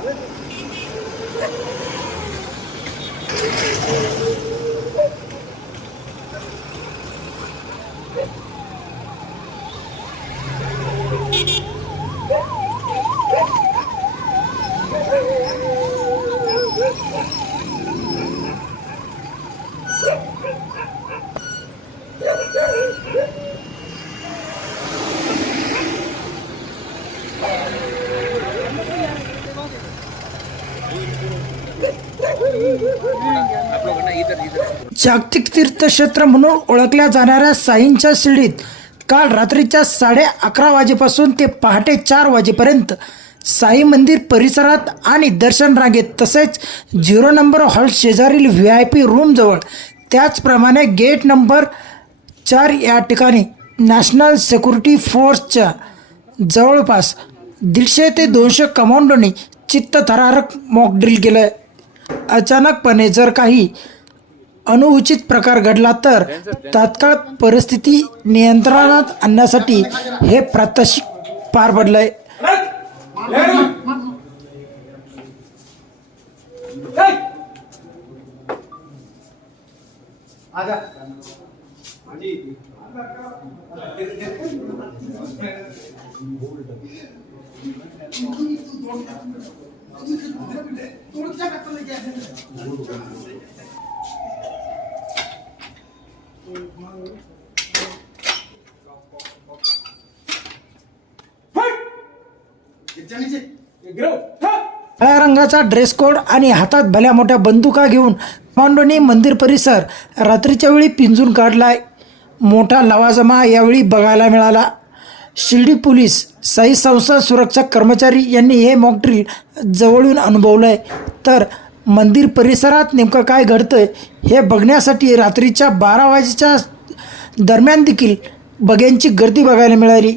Yeah. जागतिक तीर्थक्षेत्र म्हणून ओळखल्या जाणाऱ्या साईंच्या शिडीत काल रात्रीच्या साडे अकरा वाजेपासून ते पहाटे चार वाजेपर्यंत साई मंदिर परिसरात आणि दर्शन रांगेत तसेच झिरो नंबर हॉल शेजारील व्ही आय पी रूमजवळ त्याचप्रमाणे गेट नंबर चार या ठिकाणी नॅशनल सिक्युरिटी फोर्सच्या जवळपास दीडशे ते दोनशे कमांडोनी चित्तथरारक मॉकड्रिल केलं आहे अचानकपणे जर काही अनुचित प्रकार घडला तर तात्काळ परिस्थिती नियंत्रणात आणण्यासाठी हे प्रात्यक्षिक पार पडलंय. काळ्या रंगाचा ड्रेस कोड आणि हातात भल्या मोठ्या बंदुका घेऊन कमांडोने मंदिर परिसर रात्रीच्या वेळी पिंजून काढलाय. मोठा लवाजमा यावेळी बघायला मिळाला. शिर्डी पोलीस साई संस्था सुरक्षा कर्मचारी यांनी हे मॉकड्रिल जवळून अनुभवलं आहे तर मंदिर परिसरात नेमकं काय घडतं हे बघण्यासाठी रात्रीच्या बारा वाजेच्या दरम्यान देखील बघ्यांची गर्दी बघायला मिळाली.